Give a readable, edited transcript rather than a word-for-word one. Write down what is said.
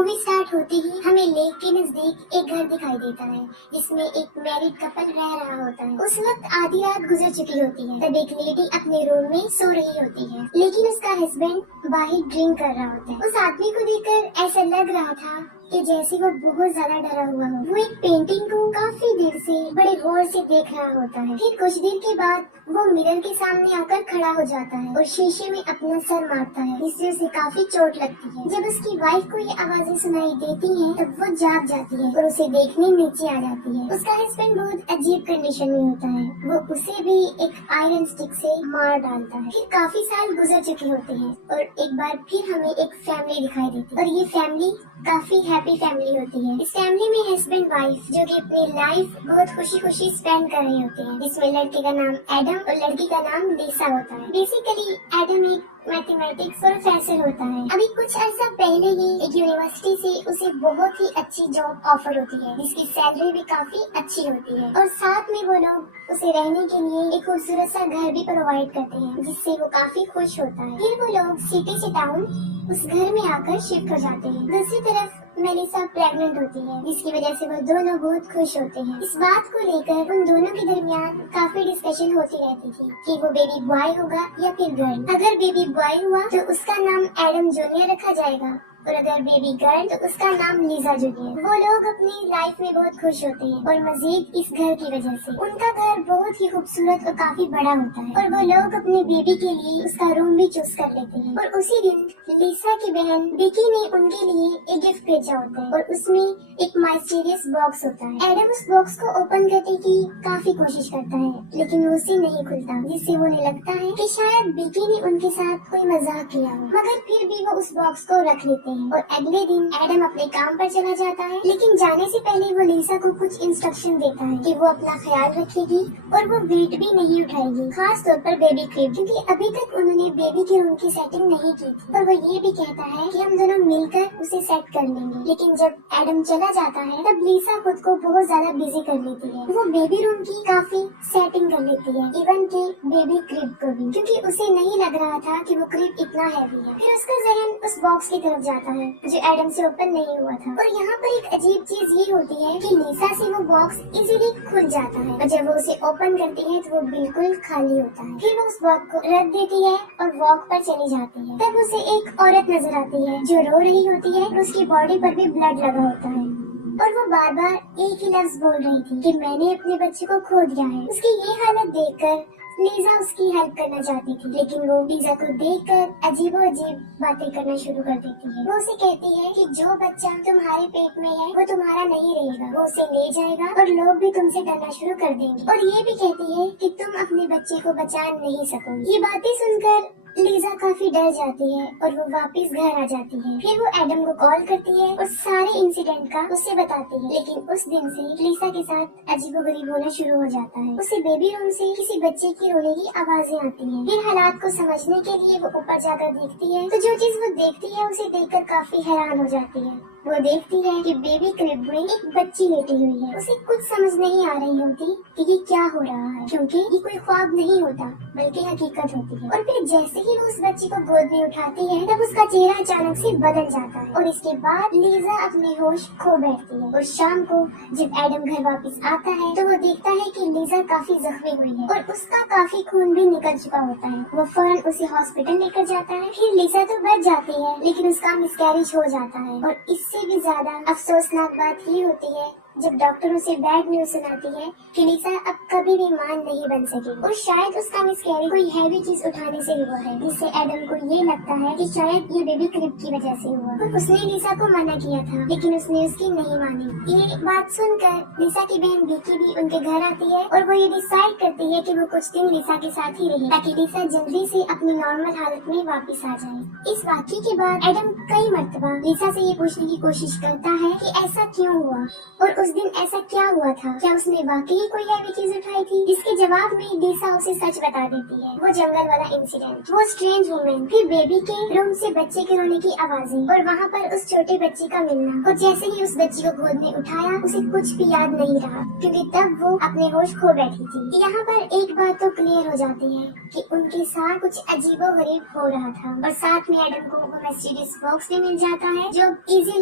Movie start होते ही हमें lake के नजदीक एक घर दिखाई देता है जिसमें एक मैरिड कपल रह रहा होता है। उस वक्त आधी रात गुजर चुकी होती है। तब एक लेडी अपने रूम में सो रही होती है, लेकिन उसका हस्बैंड बाहर ड्रिंक कर रहा होता है। उस आदमी को देखकर ऐसा लग रहा था कि जैसे वो बहुत ज्यादा डरा हुआ हो। वो एक पेंटिंग को काफी देर से बड़े गौर से देख रहा होता है। फिर कुछ देर के बाद वो मिरर के सामने आकर खड़ा हो जाता है और शीशे में अपना सर मारता है, जिससे उसे काफी चोट लगती है। जब उसकी वाइफ को ये आवाजें सुनाई देती हैं, तब वो जाग जाती है और उसे देखने नीचे आ जाती है। उसका हस्बैंड बहुत अजीब कंडीशन में होता है। वो उसे भी एक आयरन स्टिक से मार डालता है। फिर काफी साल गुजर चुके होते हैं और एक बार फिर हमें एक फैमिली दिखाई देती है और ये फैमिली काफी हैप्पी फैमिली होती है। इस फैमिली में हस्बैंड वाइफ जो कि अपनी लाइफ बहुत खुशी खुशी स्पेंड कर रहे होते हैं, जिसमें लड़के का नाम एडम और लड़की का नाम लिसा होता है। बेसिकली एडम एक मैथमेटिक्स प्रोफेसर होता है। अभी कुछ अर्सा पहले ही एक यूनिवर्सिटी से उसे बहुत ही अच्छी जॉब ऑफर होती है, जिसकी सैलरी भी काफी अच्छी होती है और साथ में वो लोग उसे रहने के लिए एक खूबसूरत सा घर भी प्रोवाइड करते हैं, जिससे वो काफी खुश होता है। फिर वो लोग सिटी से टाउन उस घर में आकर शिफ्ट हो जाते हैं। दूसरी तरफ मेलिसा प्रेग्नेंट होती है, जिसकी वजह से वो दोनों बहुत खुश होते हैं। इस बात को लेकर उन दोनों के दरमियान काफी डिस्कशन होती रहती थी कि वो बेबी बॉय होगा या फिर गर्ल। अगर बेबी बॉय हुआ तो उसका नाम एडम जूनियर रखा जाएगा और अगर बेबी गर्ल तो उसका नाम लीजा जूनियर। वो लोग अपनी लाइफ में बहुत खुश होते हैं और मजीद इस घर की वजह से उनका घर बहुत ही खूबसूरत और काफी बड़ा होता है और वो लोग अपने बेबी के लिए उसका रूम भी चूज कर लेते हैं। और उसी दिन लीसा की बहन विकी ने उनके लिए एक गिफ्ट भेजा होता है और उसमें एक माइस्टीरियस बॉक्स होता है। एडम उस बॉक्स को ओपन करने की काफी कोशिश करता है, लेकिन वो उसे नहीं खुलता, जिससे उन्हें लगता है कि शायद विकी ने उनके साथ कोई मजाक किया हो। मगर फिर भी वो उस बॉक्स को रख लेते हैं और अगले दिन एडम अपने काम पर चला जाता है। लेकिन जाने से पहले वो लीसा को कुछ इंस्ट्रक्शन देता है कि वो अपना ख्याल रखेगी और वो वेट भी नहीं उठाएगी, खास तौर पर बेबी क्रिब, क्योंकि अभी तक उन्होंने बेबी के रूम की सेटिंग नहीं की थी। और वो ये भी कहता है कि हम दोनों मिलकर उसे सेट कर लेंगे। लेकिन जब एडम चला जाता है तब लीसा खुद को बहुत ज्यादा बिजी कर लेती है। वो बेबी रूम की काफी सेटिंग कर लेती है, इवन के बेबी क्रिब को भी, क्योंकि उसे नहीं लग रहा था कि वो क्रिब इतना हैवी है। फिर उसका जहन उस बॉक्स की तरफ जाता है जो एडम से ओपन नहीं हुआ था और यहाँ पर एक अजीब चीज ये होती है कि लीसा से वो बॉक्स इजीली खुल जाता है और जब वो उसे ओपन करती है तो वो बिल्कुल खाली होता है। फिर वो उस बॉक्स को रख देती है और वॉक पर चली जाती है। तब उसे एक औरत नजर आती है जो रो रही होती है और उसकी बॉडी पर भी ब्लड लगा होता है और वो बार बार एक ही लफ्ज बोल रही थी कि मैंने अपने बच्चे को खो दिया है। उसकी ये हालत देखकर लीजा उसकी हेल्प करना चाहती थी, लेकिन वो लीजा को देखकर अजीब बातें करना शुरू कर देती है। वो उसे कहती है कि जो बच्चा तुम्हारे पेट में है वो तुम्हारा नहीं रहेगा, वो उसे ले जाएगा और लोग भी तुमसे डरना शुरू कर देंगे। और ये भी कहती है कि तुम अपने बच्चे को बचा नहीं सकोगी। ये बातें सुनकर लीजा काफी डर जाती है और वो वापस घर आ जाती है। फिर वो एडम को कॉल करती है और सारे इंसिडेंट का उसे बताती है। लेकिन उस दिन से लीसा के साथ अजीबोगरीब होना शुरू हो जाता है। उसे बेबी रूम से किसी बच्चे की रोने की आवाजें आती हैं। फिर हालात को समझने के लिए वो ऊपर जाकर देखती है तो जो चीज वो देखती है उसे देखकर काफी हैरान हो जाती है। वो देखती है कि बेबी क्रिब में एक बच्ची लेटी हुई है। उसे कुछ समझ नहीं आ रही होती कि ये क्या हो रहा है, क्योंकि ये कोई ख्वाब नहीं होता बल्कि हकीकत होती है। और फिर जैसे ही वो उस बच्ची को गोद में उठाती है तब उसका चेहरा अचानक से बदल जाता है और इसके बाद लीजा अपने होश खो बैठती है। और शाम को जब एडम घर वापस आता है तो वो देखता है कि लीजा काफी जख्मी हुई है और उसका काफी खून भी निकल चुका होता है। वो फौरन उसे हॉस्पिटल लेकर जाता है। फिर लीजा तो बच जाती है, लेकिन उसका मिसकैरेज हो जाता है और इससे भी ज्यादा अफसोसनाक बात ये होती है जब डॉक्टर उसे बैड न्यूज सुनाती है कि लीसा अब कभी भी मां नहीं बन सकेगी और शायद उसका मिसकैरेज कोई हैवी चीज उठाने से हुआ है, जिससे एडम को ये लगता है कि शायद ये बेबी क्रिब की वजह से हुआ। और उसने लीसा को मना किया था, लेकिन उसने उसकी नहीं मानी। ये बात सुनकर लीसा की बहन विकी भी उनके घर आती है और वो ये डिसाइड करती है कि वो कुछ दिन लीसा के साथ ही रहे ताकि लीसा जल्दी से अपनी नॉर्मल हालत में वापस आ जाए। इस वाक़ये के बाद एडम कई मर्तबा लीसा से ये पूछने की कोशिश करता है कि ऐसा क्यों हुआ और उस दिन ऐसा क्या हुआ था, क्या उसने वाकई कोई हैवी चीज उठाई थी। इसके जवाब में लीसा उसे सच बता देती है, वो जंगल वाला इंसिडेंट, वो स्ट्रेंज वुमेन, फिर बेबी के रूम से बच्चे के रोने की आवाजें और वहाँ पर उस छोटे बच्चे का मिलना। और जैसे ही उस बच्ची को गोद में उठाया उसे कुछ भी याद नहीं रहा, क्योंकि तब वो अपने होश खो बैठी थी। यहाँ पर एक बात तो क्लियर हो जाती है कि उनके साथ कुछ अजीबोगरीब हो रहा था और साथ में एडम को वो मिस्टीरियस बॉक्स भी मिल जाता है जो इजीली